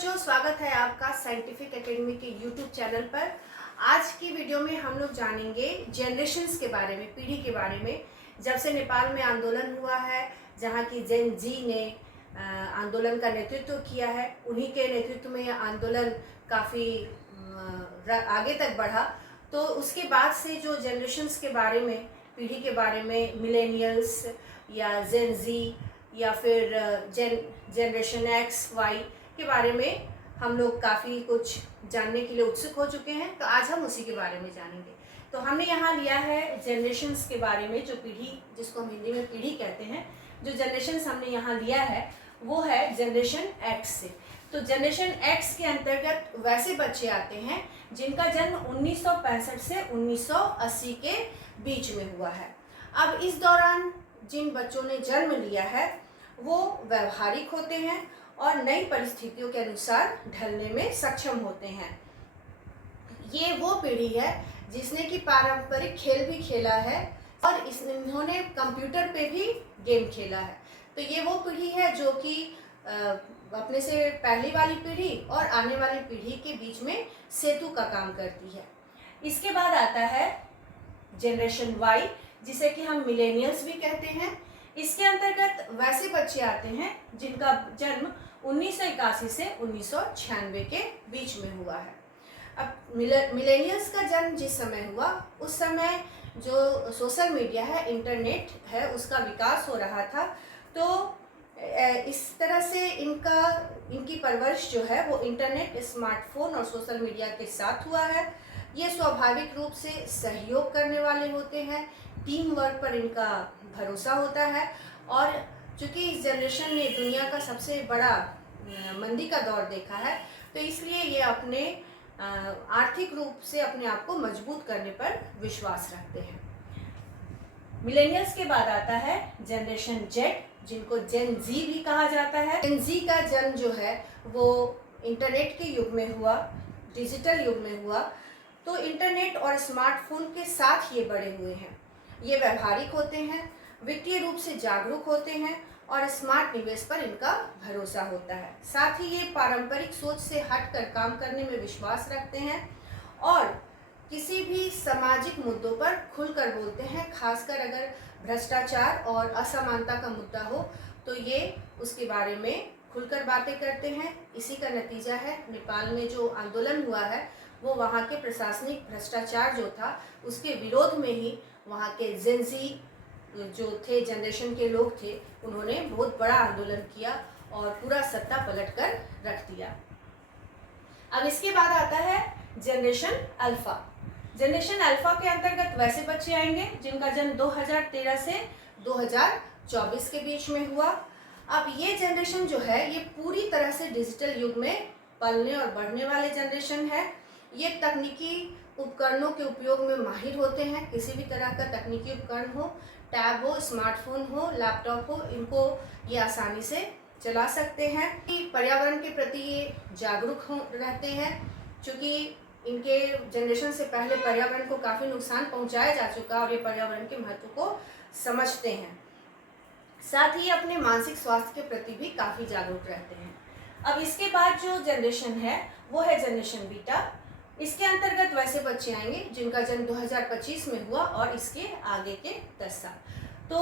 बच्चों, स्वागत है आपका साइंटिफिक एकेडमी के यूट्यूब चैनल पर। आज की वीडियो में हम लोग जानेंगे जनरेशन्स के बारे में, पीढ़ी के बारे में। जब से नेपाल में आंदोलन हुआ है, जहाँ की जेन जी ने आंदोलन का नेतृत्व किया है, उन्हीं के नेतृत्व में यह आंदोलन काफ़ी आगे तक बढ़ा। तो उसके बाद से जो जनरेशन्स के बारे में, पीढ़ी के बारे में, मिलेनियल्स या जेन जी या फिर जनरेशन एक्स वाई के बारे में हम लोग काफ़ी कुछ जानने के लिए उत्सुक हो चुके हैं। तो आज हम उसी के बारे में जानेंगे। तो हमने यहाँ लिया है जनरेशन्स के बारे में, जो पीढ़ी, जिसको हम हिंदी में पीढ़ी कहते हैं। जो जनरेशन्स हमने यहाँ लिया है वो है जनरेशन एक्स से। तो जनरेशन एक्स के अंतर्गत वैसे बच्चे आते हैं जिनका जन्म 1965 से 1980 के बीच में हुआ है। अब इस दौरान जिन बच्चों ने जन्म लिया है वो व्यवहारिक होते हैं और नई परिस्थितियों के अनुसार ढलने में सक्षम होते हैं। ये वो पीढ़ी है जिसने कि पारंपरिक खेल भी खेला है और इन्होंने कंप्यूटर पे भी गेम खेला है। तो ये वो पीढ़ी है जो कि अपने से पहली वाली पीढ़ी और आने वाली पीढ़ी के बीच में सेतु का काम करती है। इसके बाद आता है जनरेशन वाई, जिसे कि हम मिलेनियल्स भी कहते हैं। इसके अंतर्गत वैसे बच्चे आते हैं जिनका जन्म 1981 से 1996 के बीच में हुआ है। अब मिलेनियल्स का जन्म जिस समय हुआ, उस समय जो सोशल मीडिया है, इंटरनेट है, उसका विकास हो रहा था। तो इस तरह से इनकी परवरिश जो है वो इंटरनेट, स्मार्टफोन और सोशल मीडिया के साथ हुआ है। ये स्वाभाविक रूप से सहयोग करने वाले होते हैं, टीम वर्क पर इनका भरोसा होता है। और चूँकि इस जनरेशन ने दुनिया का सबसे बड़ा मंदी का दौर देखा है, तो इसलिए ये अपने आर्थिक रूप से अपने आप को मजबूत करने पर विश्वास रखते हैं। मिलेनियल्स के बाद आता है जनरेशन जेड, जिनको जेन जी भी कहा जाता है। जेन जी का जन्म जो है वो इंटरनेट के युग में हुआ, डिजिटल युग में हुआ। तो इंटरनेट और स्मार्टफोन के साथ ये बड़े हुए हैं। ये व्यवहारिक होते हैं, वित्तीय रूप से जागरूक होते हैं और स्मार्ट निवेश पर इनका भरोसा होता है। साथ ही ये पारंपरिक सोच से हटकर काम करने में विश्वास रखते हैं और किसी भी सामाजिक मुद्दों पर खुलकर बोलते हैं। खासकर अगर भ्रष्टाचार और असमानता का मुद्दा हो तो ये उसके बारे में खुलकर बातें करते हैं। इसी का नतीजा है नेपाल में जो आंदोलन हुआ है वो वहाँ के प्रशासनिक भ्रष्टाचार जो था उसके विरोध में ही वहाँ के जेन जी जो थे, जनरेशन के लोग थे, उन्होंने बहुत बड़ा आंदोलन किया और पूरा सत्ता पलट कर रख दिया। अब इसके बाद आता है जनरेशन अल्फा। जनरेशन अल्फा के अंतर्गत वैसे बच्चे आएंगे जिनका जन्म 2013 से 2024 के बीच में हुआ। अब ये जनरेशन जो है ये पूरी तरह से डिजिटल युग में पलने और बढ़ने वाले जनरेशन है। ये तकनीकी उपकरणों के उपयोग में माहिर होते हैं। किसी भी तरह का तकनीकी उपकरण हो, टैब हो, स्मार्टफोन हो, लैपटॉप हो, इनको ये आसानी से चला सकते हैं। पर्यावरण के प्रति ये जागरूक रहते हैं, क्योंकि इनके जनरेशन से पहले पर्यावरण को काफ़ी नुकसान पहुंचाया जा चुका और ये पर्यावरण के महत्व को समझते हैं। साथ ही अपने मानसिक स्वास्थ्य के प्रति भी काफ़ी जागरूक रहते हैं। अब इसके बाद जो जनरेशन है वो है जनरेशन बीटा। इसके अंतर्गत वैसे बच्चे आएंगे जिनका जन्म 2025 में हुआ और इसके आगे के 10 साल। तो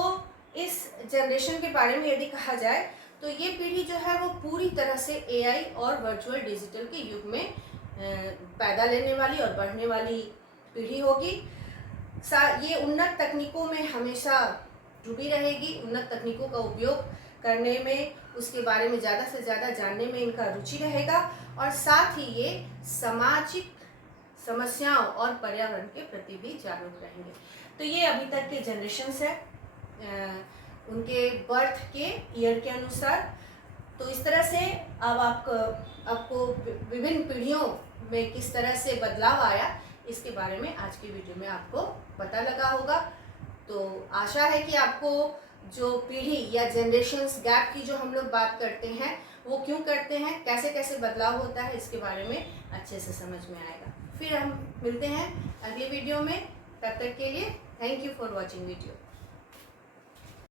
इस जनरेशन के बारे में यदि कहा जाए तो ये पीढ़ी जो है वो पूरी तरह से एआई और वर्चुअल डिजिटल के युग में पैदा लेने वाली और बढ़ने वाली पीढ़ी होगी। ये उन्नत तकनीकों में हमेशा जुड़ी रहेगी, उन्नत तकनीकों का उपयोग करने में, उसके बारे में ज़्यादा से ज़्यादा जानने में इनका रुचि रहेगा। और साथ ही ये सामाजिक समस्याओं और पर्यावरण के प्रति भी जागरूक रहेंगे। तो ये अभी तक के जनरेशन्स है उनके बर्थ के ईयर के अनुसार। तो इस तरह से अब आपको विभिन्न पीढ़ियों में किस तरह से बदलाव आया, इसके बारे में आज की वीडियो में आपको पता लगा होगा। तो आशा है कि आपको जो पीढ़ी या जनरेशन्स गैप की जो हम लोग बात करते हैं वो क्यों करते हैं, कैसे कैसे बदलाव होता है, इसके बारे में अच्छे से समझ में आएगा। फिर हम मिलते हैं अगले वीडियो में। तब तक के लिए thank you for watching video.